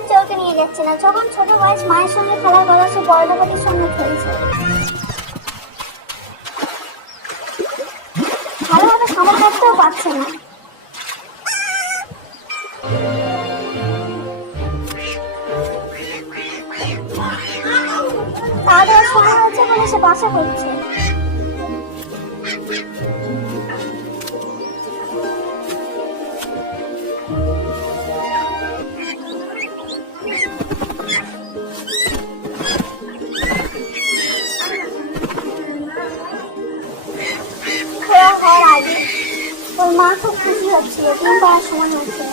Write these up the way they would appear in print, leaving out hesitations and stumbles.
যাচ্ছে, ওকে নিয়ে যাচ্ছে না। যখন ছোট বয়স মায়ের সঙ্গে খেলার কথা, সে বড়দাপাটির সঙ্গে খেলছে। ভালোভাবে সামল করতেও পারছে না। তাদের সময় হয়েছে বলে সে বাসা করছে। হওয়ার আগে ওর মা খুব খুশি হচ্ছিল, ঘুম পাওয়ার সময় হচ্ছিল।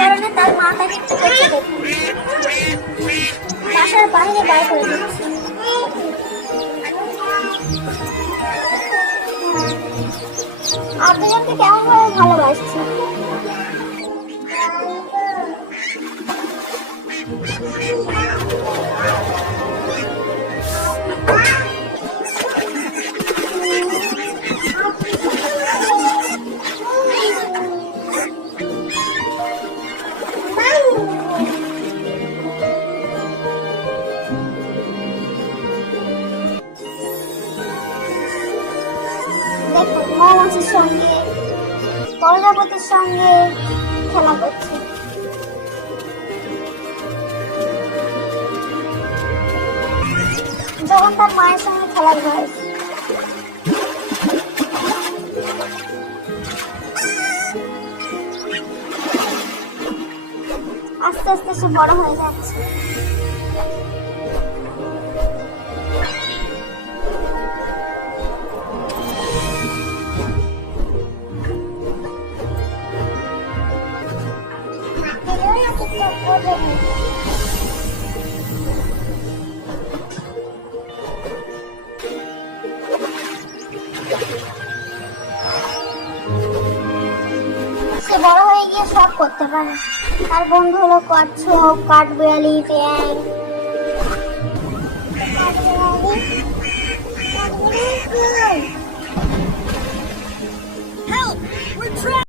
কারণে তার মা তাকে একটু করছে, দেখুন বাসার বাইরে বার করে দিচ্ছে। আর দুজনকে কেমন ভাবে ভালোবাসছে। দেখুন মৌমাছির সঙ্গে প্রজাপতির সঙ্গে খেলা করছে। যখন তার মায়ের সঙ্গে খেলার বয়স, আস্তে আস্তে সে বড় হয়ে যাচ্ছে। সে বড় হয়ে গিয়ে সব করতে পারে। তার বন্ধু হলো কচ্ছপ, কাঠবিড়ালি, ব্যাঙ,